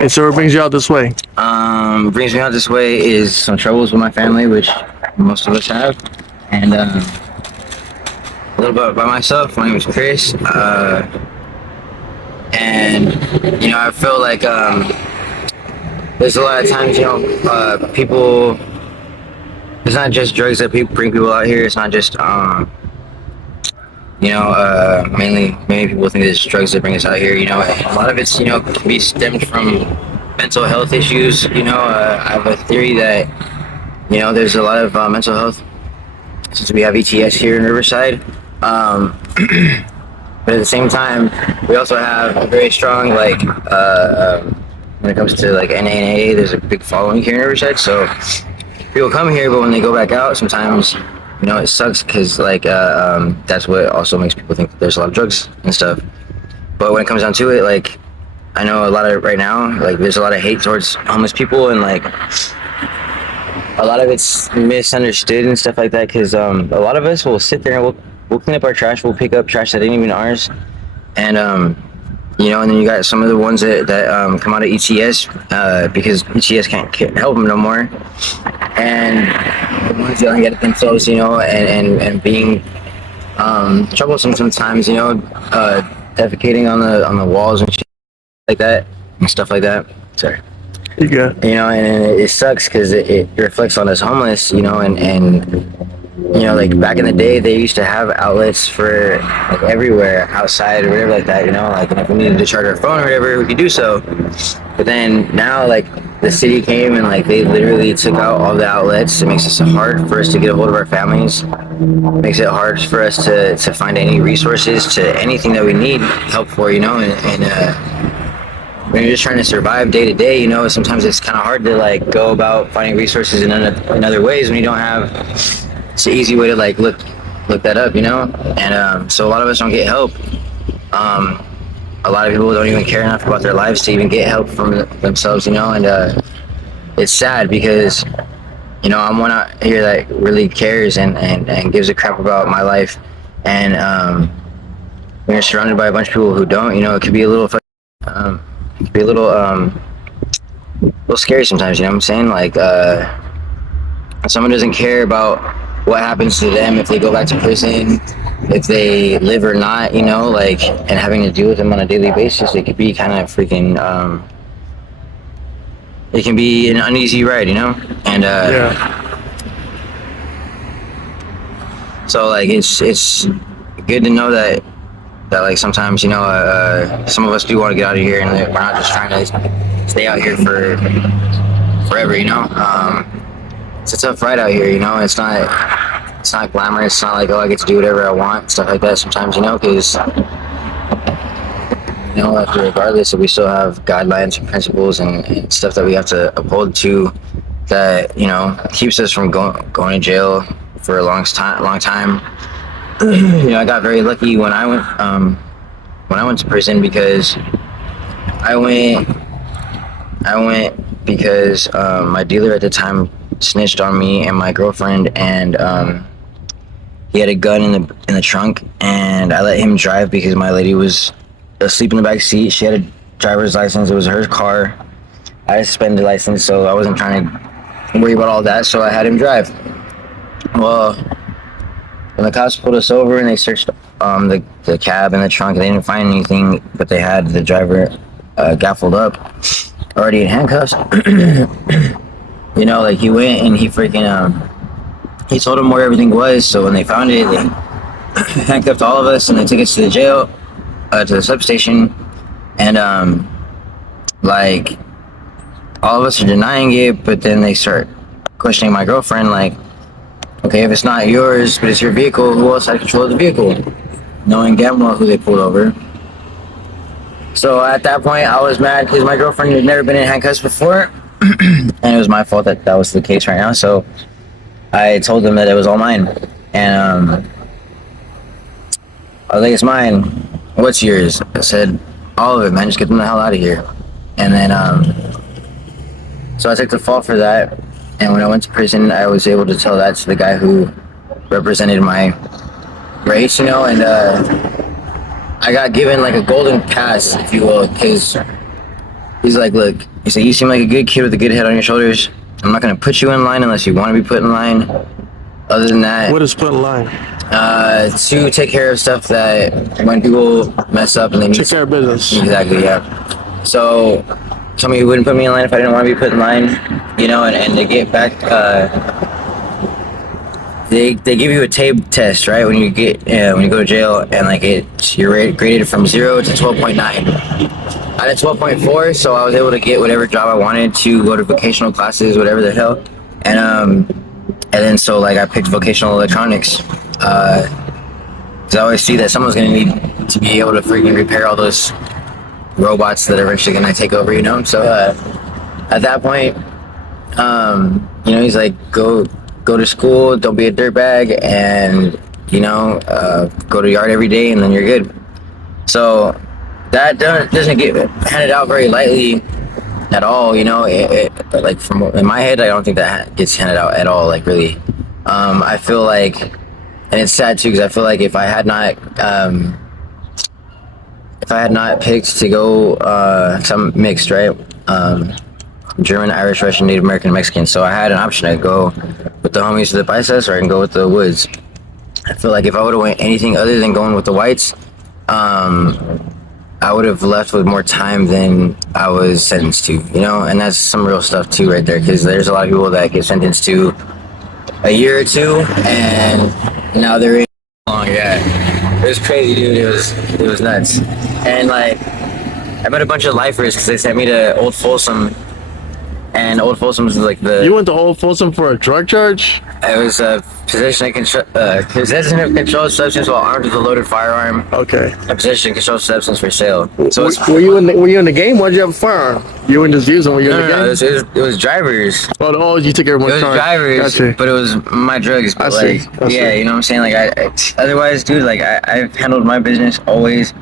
And so, what brings you out this way? Brings me out this way is some troubles with my family, which most of us have, and a little bit about myself. My name is Chris, and I feel like there's a lot of times, people. It's not just drugs that bring people out here. It's not just mainly many people think it's drugs that bring us out here. And a lot of it's can be stemmed from mental health issues. I have a theory that there's a lot of mental health since we have ETS here in Riverside. But at the same time, we also have a very strong when it comes to like NANA. There's a big following here in Riverside, so people come here, but when they go back out, sometimes it sucks because that's what also makes people think that there's a lot of drugs and stuff. But when it comes down to it, like I know a lot of right now, like there's a lot of hate towards homeless people, and like a lot of it's misunderstood and stuff like that. Because a lot of us will sit there and we'll clean up our trash, we'll pick up trash that ain't even ours, and and then you got some of the ones that come out of ETS because ETS can't help them no more, and the ones yelling at themselves, and being troublesome sometimes, defecating on the walls and shit like that and stuff like that. Sorry. You got. And it sucks because it reflects on us homeless, and like back in the day, they used to have outlets for like everywhere outside or whatever like that, like and if we needed to charge our phone or whatever, we could do so. But then now, like the city came and like they literally took out all the outlets. It makes it hard for us to get a hold of our families. It makes it hard for us to find any resources to anything that we need help for, when you're just trying to survive day to day, sometimes it's kind of hard to like go about finding resources in other ways when you don't have. It's an easy way to like look that up, and so a lot of us don't get help. A lot of people don't even care enough about their lives to even get help from themselves, and it's sad because I'm one out here that really cares and gives a crap about my life, and when you're surrounded by a bunch of people who don't, it could be a little it could be a little scary sometimes, what I'm saying? Like someone doesn't care about what happens to them if they go back to prison, if they live or not, and having to deal with them on a daily basis, it could be kind of freaking, it can be an uneasy ride, and Yeah. so like it's good to know that like sometimes some of us do want to get out of here, and we're not just trying to stay out here for forever, it's a tough ride out here, it's not glamorous. It's not like, oh, I get to do whatever I want, stuff like that sometimes, because regardless, we still have guidelines and principles and stuff that we have to uphold to that keeps us from going to jail for a long time. I got very lucky when I went to prison because I went because my dealer at the time snitched on me and my girlfriend, and he had a gun in the trunk, and I let him drive because my lady was asleep in the back seat. She had a driver's license. It was her car. I had a suspended license, so I wasn't trying to worry about all that, so I had him drive. Well, when the cops pulled us over and they searched the cab and the trunk, they didn't find anything, but they had the driver gaffled up, already in handcuffs. Like he went and he freaking he told them where everything was. So when they found it, they handcuffed all of us and they took us to the jail, to the substation, and like all of us are denying it, but then they start questioning my girlfriend, like, okay, if it's not yours, but it's your vehicle, who else had control of the vehicle? Knowing damn well who they pulled over. So at that point, I was mad because my girlfriend had never been in handcuffs before, and it was my fault that was the case right now. So I told them that it was all mine, and I was like, "It's mine. What's yours?" I said, "All of it, man. Just get them the hell out of here." And then so I took the fall for that. And when I went to prison, I was able to tell that to the guy who represented my race, and I got given like a golden pass, if you will, because He's like, look, he said, you seem like a good kid with a good head on your shoulders. I'm not gonna put you in line unless you want to be put in line. Other than that, What is put in line? to take care of stuff that when people mess up and they need Take care of business. exactly, yeah. So told me he wouldn't put me in line if I didn't want to be put in line, you know, and they get back. They give you a TABE test, right? When you go to jail, and like you're graded from 0 to 12.9. I had 12.4, so I was able to get whatever job I wanted to go to vocational classes, whatever the hell, and then so like I picked vocational electronics, because I always see that someone's gonna need to be able to freaking repair all those robots that are eventually gonna take over, you know. So at that point, you know, he's like, go to school, don't be a dirtbag, and you know, go to the yard every day, and then you're good. So that doesn't get handed out very lightly at all, you know. Like from in my head, I don't think that gets handed out at all, like really. I feel like, and it's sad too, because I feel like if I had not picked to go, 'cause I'm mixed, right? German, Irish, Russian, Native American, Mexican. So I had an option. I go with the homies to the Pisces, or I can go with the woods. I feel like if I would have went anything other than going with the whites, I would have left with more time than I was sentenced to, you know. And that's some real stuff too, right there, because there's a lot of people that get sentenced to a year or two, and now they're in long. Yeah, it was crazy, dude. It was nuts. And like, I met a bunch of lifers because they sent me to Old Folsom. And Old Folsom was like You went to Old Folsom for a drug charge? It was a possession of controlled substance while armed with a loaded firearm. Okay. A possession of controlled substance for sale. So were you in the game? Why'd you have a firearm? You weren't just using when you were in the game? It was drivers. Oh, you took everyone's It was car. drivers, Gotcha. but it was my drugs. But I see. yeah, you know what I'm saying? Like, otherwise, dude, like, I've handled my business always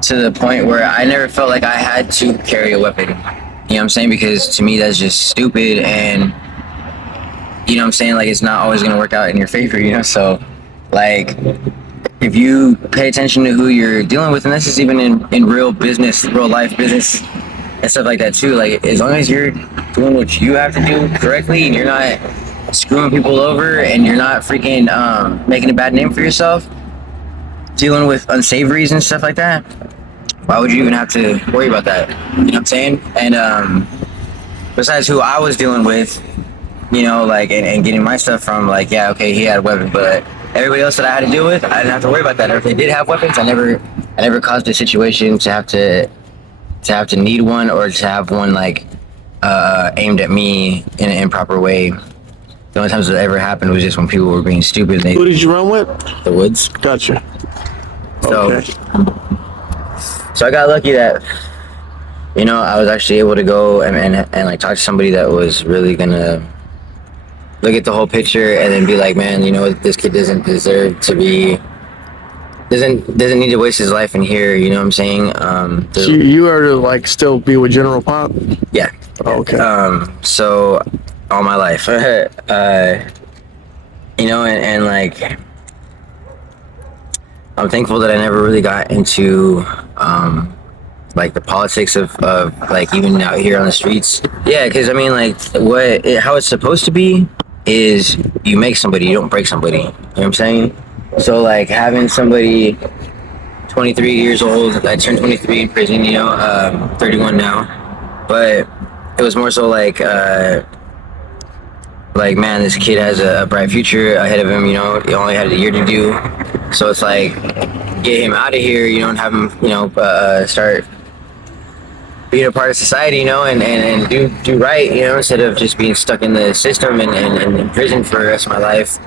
to the point where I never felt like I had to carry a weapon. You know what I'm saying? Because to me, that's just stupid, and you know what I'm saying? Like, it's not always gonna work out in your favor, you know? So, like, if you pay attention to who you're dealing with, and this is even in real business, real life business, and stuff like that too, like, as long as you're doing what you have to do correctly, and you're not screwing people over, and you're not freaking making a bad name for yourself, dealing with unsavories and stuff like that, why would you even have to worry about that? You know what I'm saying? And besides who I was dealing with, you know, like, and getting my stuff from, like, yeah, okay, he had a weapon, but everybody else that I had to deal with, I didn't have to worry about that. Or if they did have weapons, I never caused a situation to have to need one, or to have one like aimed at me in an improper way. The only times that ever happened was just when people were being stupid. Who did you run with? The woods. Gotcha. So, Okay. So I got lucky that, you know, I was actually able to go and like talk to somebody that was really gonna look at the whole picture and then be like, man, you know, this kid doesn't deserve to be, doesn't need to waste his life in here. You know what I'm saying? So you are to like still be with General Pop? Yeah. Okay. So all my life, you know, and like, I'm thankful that I never really got into like the politics of like even out here on the streets. Yeah, because I mean, like, how it's supposed to be is you make somebody, you don't break somebody. You know what I'm saying? So like having somebody 23 years old, I turned 23 in prison, you know, 31 now, but it was more so like man, this kid has a bright future ahead of him, you know, he only had a year to do. So it's like, get him out of here, you know, and have him, you know, start being a part of society, you know, and do right, you know, instead of just being stuck in the system and in prison for the rest of my life.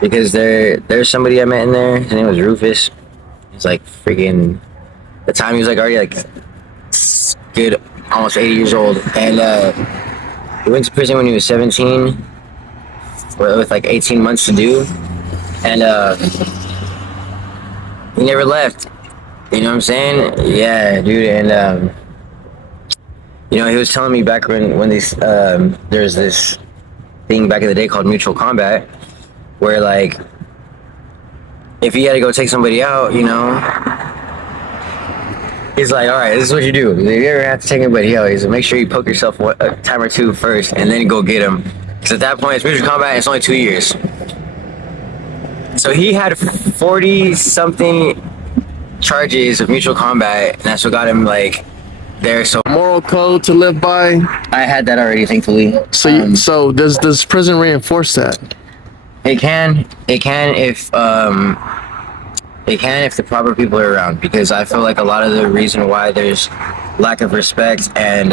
Because there's somebody I met in there, his name was Rufus. He's like freaking, at the time he was like already like good, almost 80 years old. And he went to prison when he was 17 with like 18 months to do. And he never left. You know what I'm saying? Yeah, dude. And you know, he was telling me back when these there's this thing back in the day called mutual combat, where like if he had to go take somebody out, you know, He's like, all right, this is what you do. If you ever have to take anybody out, he's like, make sure you poke yourself a time or two first, and then go get him. Because at that point, it's mutual combat. It's only 2 years. So he had 40 something charges of mutual combat, and that's what got him like there. So Moral code to live by. I had that already, thankfully. So does prison reinforce that? It can if the proper people are around, because I feel like a lot of the reason why there's lack of respect and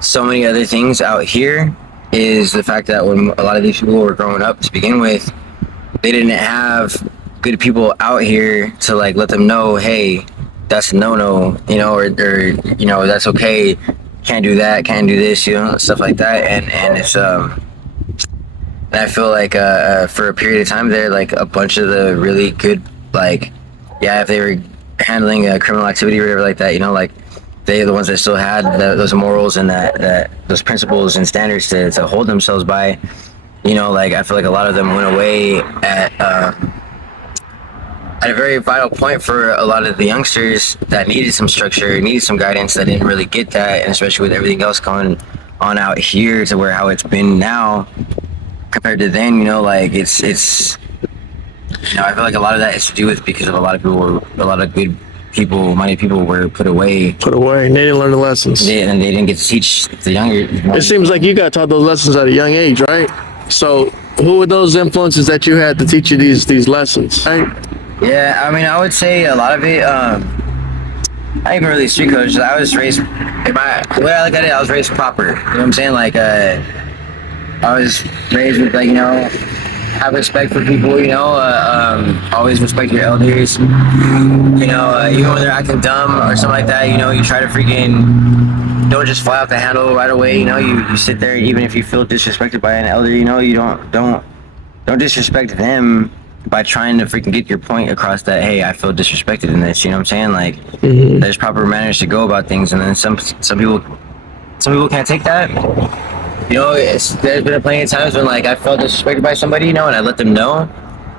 so many other things out here is the fact that when a lot of these people were growing up to begin with, they didn't have good people out here to like let them know, hey, that's a no-no, you know, or you know, that's okay, can't do that, can't do this, you know, stuff like that. And it's and I feel like for a period of time there, like a bunch of the really good, like, yeah, if they were handling criminal activity or whatever like that, you know, like they are the ones that still had those morals and that those principles and standards to hold themselves by. You know, like I feel like a lot of them went away at a very vital point for a lot of the youngsters that needed some structure, needed some guidance, that didn't really get that, and especially with everything else going on out here to where how it's been now compared to then, you know, like it's you know, I feel like a lot of that is to do with because of a lot of good people, minded people were put away. And they didn't learn the lessons. And they didn't get to teach the younger. It seems like you got taught those lessons at a young age, right? So who were those influences that you had to teach you these lessons, right? Yeah, I mean, I would say a lot of it, I ain't even really street coach. I was raised, the way I look at it, I was raised proper. You know what I'm saying? Like, I was raised with, like, you know, have respect for people, you know, always respect your elders. You know, even when they're acting dumb or something like that, you know, you try to freaking, don't just fly off the handle right away, you know, you sit there, even if you feel disrespected by an elder, you know, you don't disrespect them by trying to freaking get your point across that, hey, I feel disrespected in this, you know what I'm saying? Like, there's proper manners to go about things, and then some people can't take that. You know, there's been plenty of times when, like, I felt disrespected by somebody, you know, and I let them know,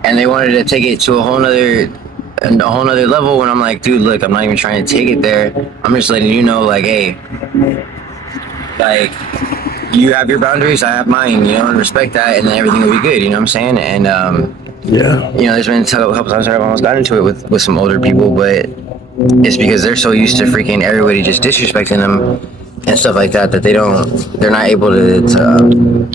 and they wanted to take it to a whole nother level, when I'm like, dude, look, I'm not even trying to take it there. I'm just letting you know, like, hey, like, you have your boundaries, I have mine, you know, and respect that, and then everything will be good, you know what I'm saying? And, yeah, you know, there's been a couple times where I've almost got into it with some older people, but it's because they're so used to freaking everybody just disrespecting them and stuff like that, that they're not able to